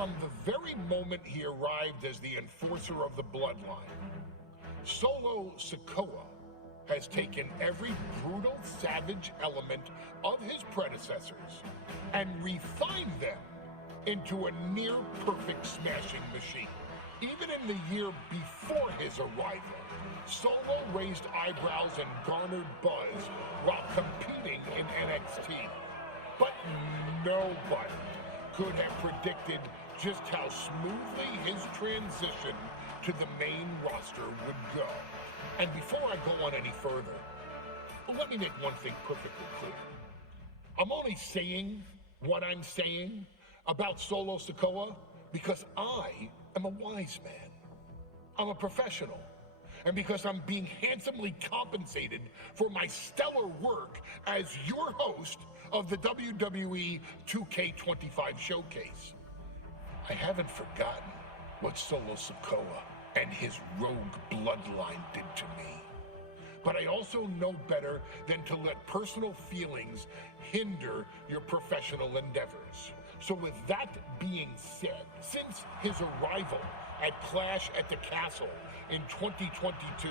From the very moment he arrived as the enforcer of the bloodline, Solo Sikoa has taken every brutal, savage element of his predecessors and refined them into a near-perfect smashing machine. Even in the year before his arrival, Solo raised eyebrows and garnered buzz while competing in NXT. But nobody could have predicted just how smoothly his transition to the main roster would go. And before I go on any further, let me make one thing perfectly clear. I'm only saying what I'm saying about Solo Sikoa because I am a wise man. I'm a professional. And because I'm being handsomely compensated for my stellar work as your host of the WWE 2K25 Showcase. I haven't forgotten what Solo Sikoa and his rogue bloodline did to me. But I also know better than to let personal feelings hinder your professional endeavors. So with that being said, since his arrival at Clash at the Castle in 2022,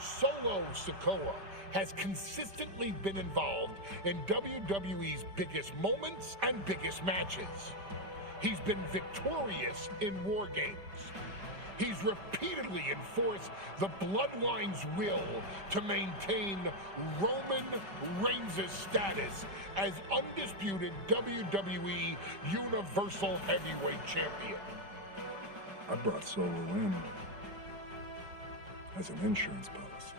Solo Sikoa has consistently been involved in WWE's biggest moments and biggest matches. He's been victorious in War Games. He's repeatedly enforced the Bloodline's will to maintain Roman Reigns' status as undisputed WWE Universal Heavyweight Champion. I brought Solo in as an insurance policy.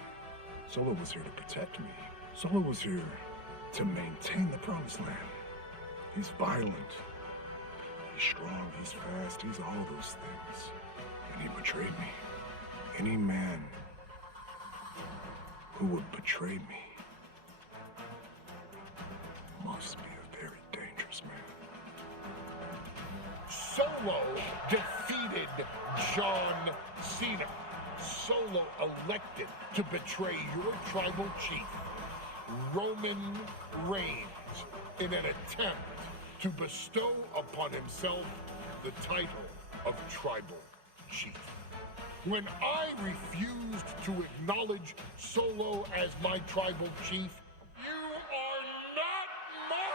Solo was here to protect me. Solo was here to maintain the promised land. He's violent. He's strong, he's fast, he's all those things. And he betrayed me. Any man who would betray me must be a very dangerous man. Solo defeated John Cena. Solo elected to betray your tribal chief, Roman Reigns, in an attempt to bestow upon himself the title of tribal chief. When I refused to acknowledge Solo as my tribal chief, you are not my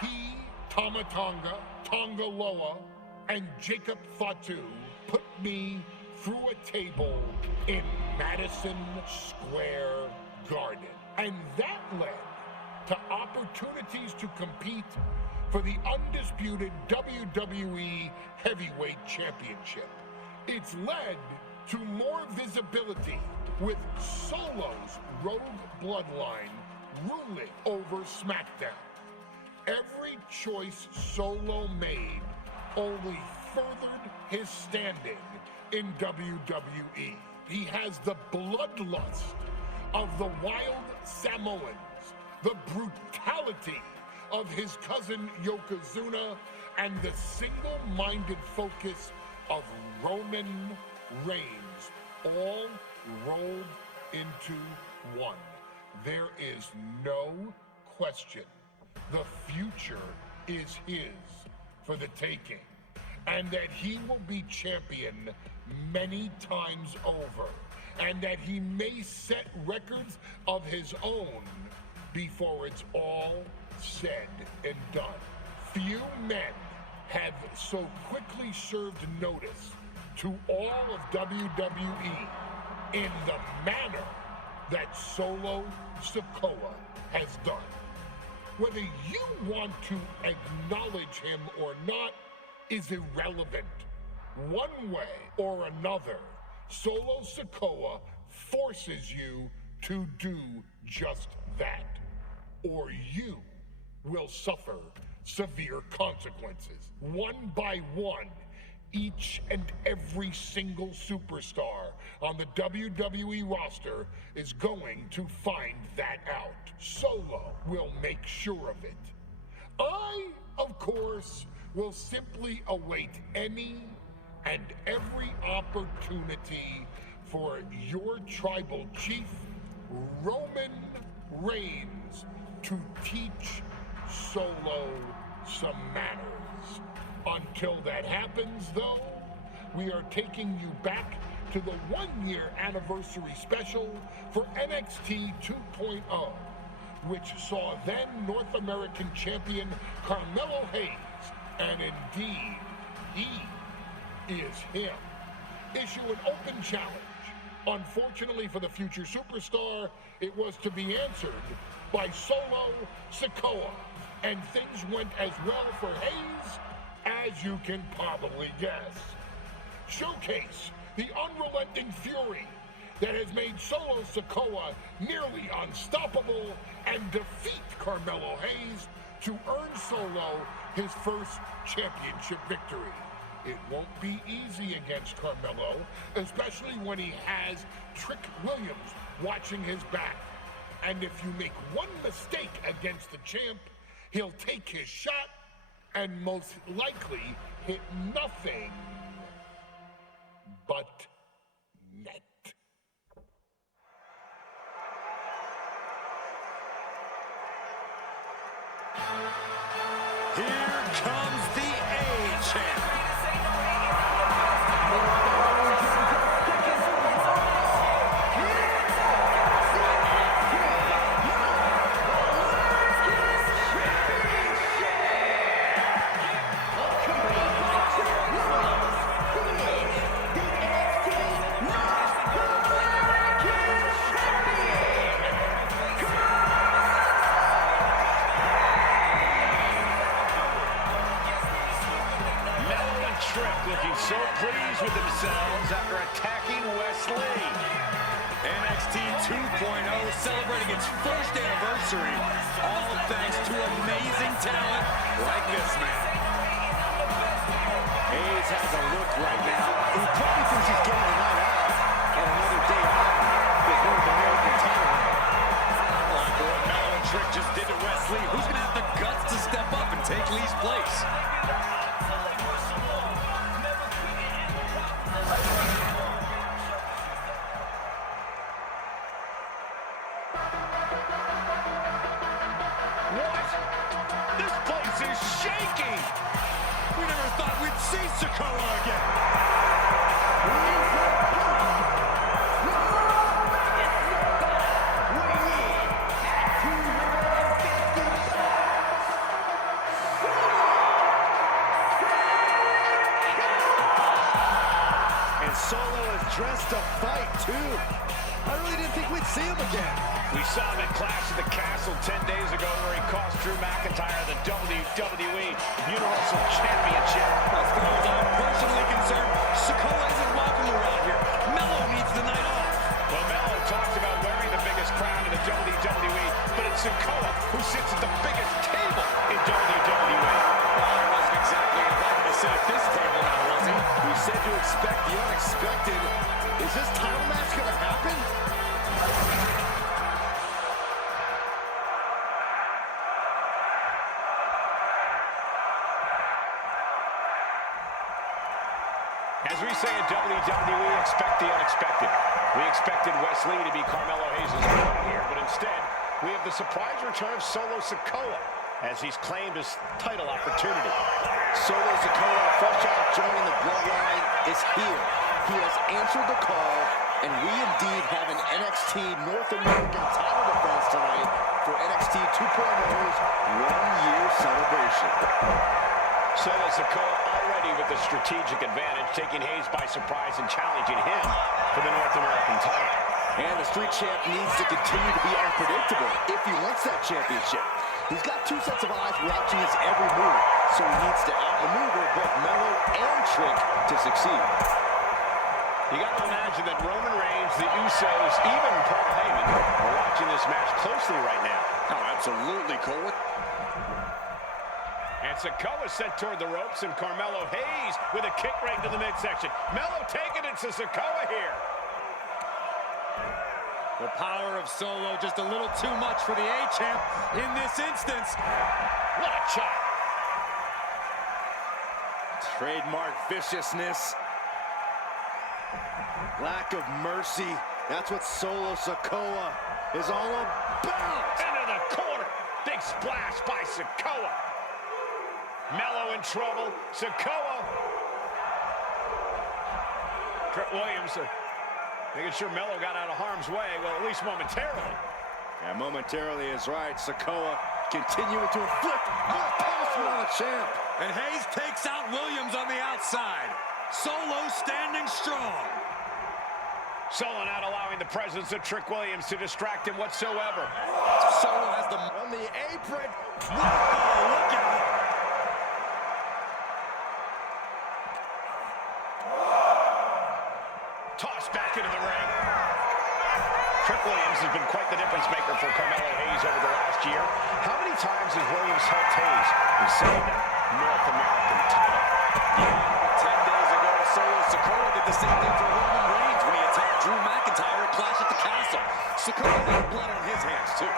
tribal! He, Tamatonga, Tongaloa, and Jacob Fatu put me through a table in Madison Square Garden. And that led to opportunities to compete for the undisputed WWE Heavyweight Championship. It's led to more visibility with Solo's rogue bloodline ruling over SmackDown. Every choice Solo made only furthered his standing in WWE. He has the bloodlust of the wild Samoans, the brutality of his cousin Yokozuna, and the single-minded focus of Roman Reigns, all rolled into one. There is no question the future is his for the taking, and that he will be champion many times over, and that he may set records of his own before it's all said and done. Few men have so quickly served notice to all of WWE in the manner that Solo Sikoa has done. Whether you want to acknowledge him or not is irrelevant. One way or another, Solo Sikoa forces you to do just that, or you will suffer severe consequences. One by one, each and every single superstar on the WWE roster is going to find that out. Solo will make sure of it. I, of course, will simply await any and every opportunity for your tribal chief, Roman Reigns, to teach Solo some manners. Until that happens, though, we are taking you back to the one-year anniversary special for NXT 2.0, which saw then North American champion Carmelo Hayes, and indeed, he is him, issue an open challenge. Unfortunately for the future superstar, it was to be answered by Solo Sikoa, and things went as well for Hayes as you can probably guess. Showcase the unrelenting fury that has made Solo Sikoa nearly unstoppable and defeat Carmelo Hayes to earn Solo his first championship victory. It won't be easy against Carmelo, especially when he has Trick Williams watching his back. And if you make one mistake against the champ, he'll take his shot and most likely hit nothing but net. Here comes the A-Champ. Looking so pleased with themselves after attacking Wesley. NXT 2.0 celebrating its first anniversary, all thanks to amazing talent like this man. Hayes has a look right now. He probably thinks he's getting a night out and another day out with North American title. What Mel and Trick just did to Wesley, who's going to have the guts to step up and take Lee's place? What? This place is shaking! We never thought we'd see Sikoa again. And Solo is dressed to fight, too. I really didn't think we'd see him again. We saw him at Clash of the Castle 10 days ago where he cost Drew McIntyre the WWE Universal Championship. As far as I'm personally concerned, Sikoa isn't welcome around here. Melo needs the night off. Well, Melo talks about wearing the biggest crown in the WWE, but it's Sikoa who sits at the biggest table in WWE. Well, he wasn't exactly invited to sit at this table now, was he? We said to expect the unexpected. Is this title match going to happen? As we say in WWE, expect the unexpected. We expected Wesley to be Carmelo Hayes' opponent here, but instead, we have the surprise return of Solo Sikoa as he's claimed his title opportunity. Solo Sikoa, fresh out joining the bloodline, is here. He has answered the call, and we indeed have an NXT North American title defense tonight for NXT 2.0's one-year celebration. Solo Sikoa already with the strategic advantage, taking Hayes by surprise and challenging him for the North American title. And the Street Champ needs to continue to be unpredictable if he wants that championship. He's got two sets of eyes watching his every move, so he needs to outmaneuver both Melo and Trick to succeed. You got to imagine that Roman Reigns, the Usos, even Paul Heyman are watching this match closely right now. Oh, absolutely, Cole. And Sikoa sent toward the ropes, and Carmelo Hayes with a kick right into the midsection. Melo taking it to Sikoa here. The power of Solo just a little too much for the A-Champ in this instance. What a chop. Trademark viciousness. Lack of mercy. That's what Solo Sikoa is all about. Into the corner. Big splash by Sikoa. Melo in trouble. Sikoa. Trick Williams making sure Melo got out of harm's way, well, at least momentarily. Yeah, momentarily is right. Sikoa continuing to inflict punishment on the champ. And Hayes takes out Williams on the outside. Solo standing strong. Solo not allowing the presence of Trick Williams to distract him whatsoever. Solo has the on the apron. Oh, look out. Tossed back into the ring. Trick Williams has been quite the difference maker for Carmelo Hayes over the last year. How many times has Williams helped Hayes in saving that North American title? Yeah, 10 days ago, Solo Sikoa did the same thing for Roman Reigns when he attacked Drew McIntyre at Clash at the Castle. Sikoa had blood on his hands, too.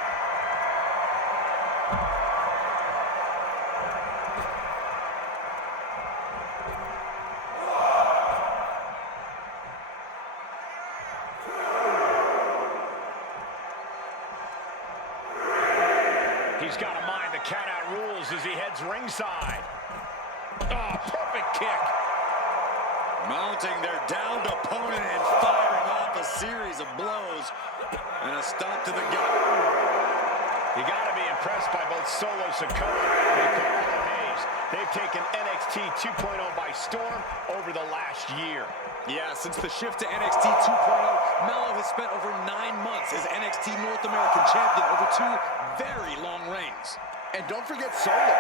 He's got to mind the count-out rules as he heads ringside. Oh, perfect kick. Mounting their downed opponent and firing off a series of blows. And a stop to the gut. You got to be impressed by both Solo Sikoa and Carmelo Hayes. They've taken NXT 2.0 by storm over the last year. Yeah, since the shift to NXT 2.0, Melo has spent over 9 months as NXT North American Champion over 2 very long reigns. And don't forget Solo.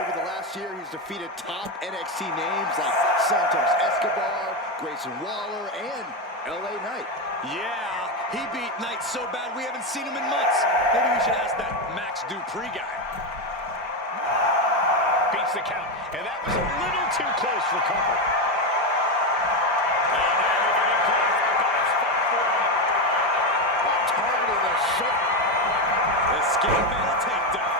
Over the last year, he's defeated top NXT names like Santos Escobar, Grayson Waller, and LA Knight. Yeah, he beat Knight so bad we haven't seen him in months. Maybe we should ask that Max Dupree guy. Beats the count, and that was a little too close for comfort. Targeting the shoulder. Escape and a takedown.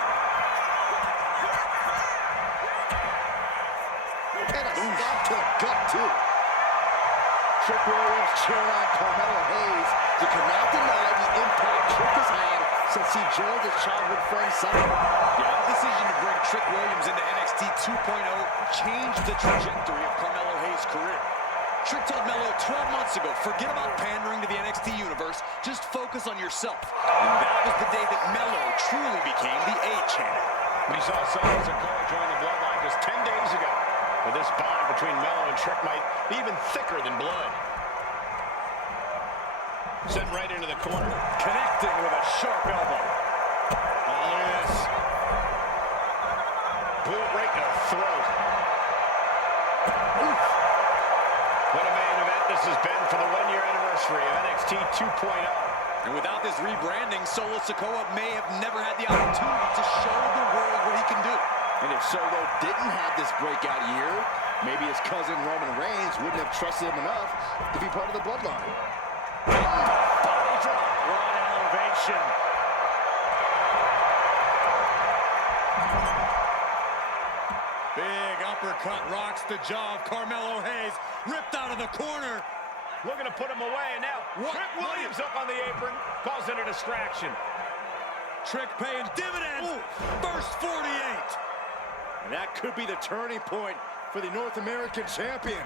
And a stop to the gut, too. Trick Williams cheering on Carmelo Hayes. You cannot deny the impact Trick has had since he joined his childhood friend Sonny. Yeah, the decision to bring Trick Williams into NXT 2.0 changed the trajectory of Carmelo Hayes' career. Trick told Melo 12 months ago, forget about pandering to the NXT universe, just focus on yourself. And that was the day that Melo truly became the A-champ. We saw Solo Sikoa join the bloodline just 10 days ago. But this bond between Melo and Trick might be even thicker than blood. Sent right into the corner. Connecting with a sharp elbow. Oh, look at this. Boot right in the throat. Oof. What a main event this has been for the 1-year anniversary of NXT 2.0. And without this rebranding, Solo Sikoa may have never had the opportunity to show the world what he can do. And if Solo didn't have this breakout year, maybe his cousin Roman Reigns wouldn't have trusted him enough to be part of the bloodline. Body drop. Raw elevation. Big uppercut rocks the jaw of Carmelo Hayes. Ripped out of the corner. Looking to put him away, and now Trick Williams up on the apron, causing a distraction. Trick paying dividends. Ooh. First 48. And that could be the turning point for the North American champion.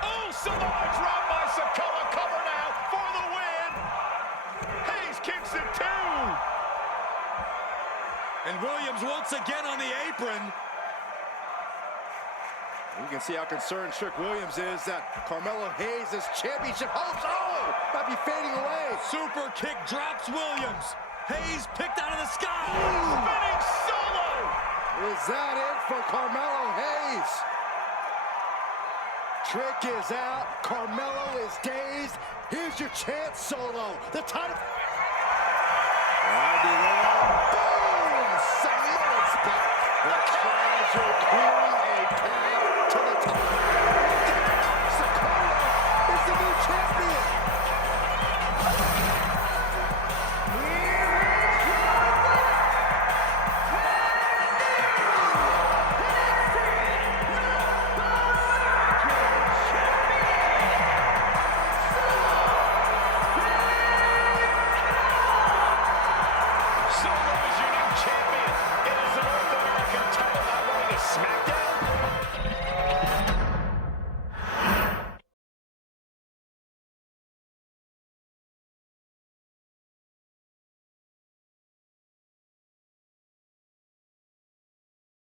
Oh, Samoa drop by Sikoa, cover now for the win. Hayes kicks it too. And Williams once again on the apron. You can see how concerned Trick Williams is that Carmelo Hayes' championship hopes, might be fading away. Super kick drops Williams. Hayes picked out of the sky. Spinning Solo. Is that it for Carmelo Hayes? Trick is out. Carmelo is dazed. Here's your chance, Solo. The title.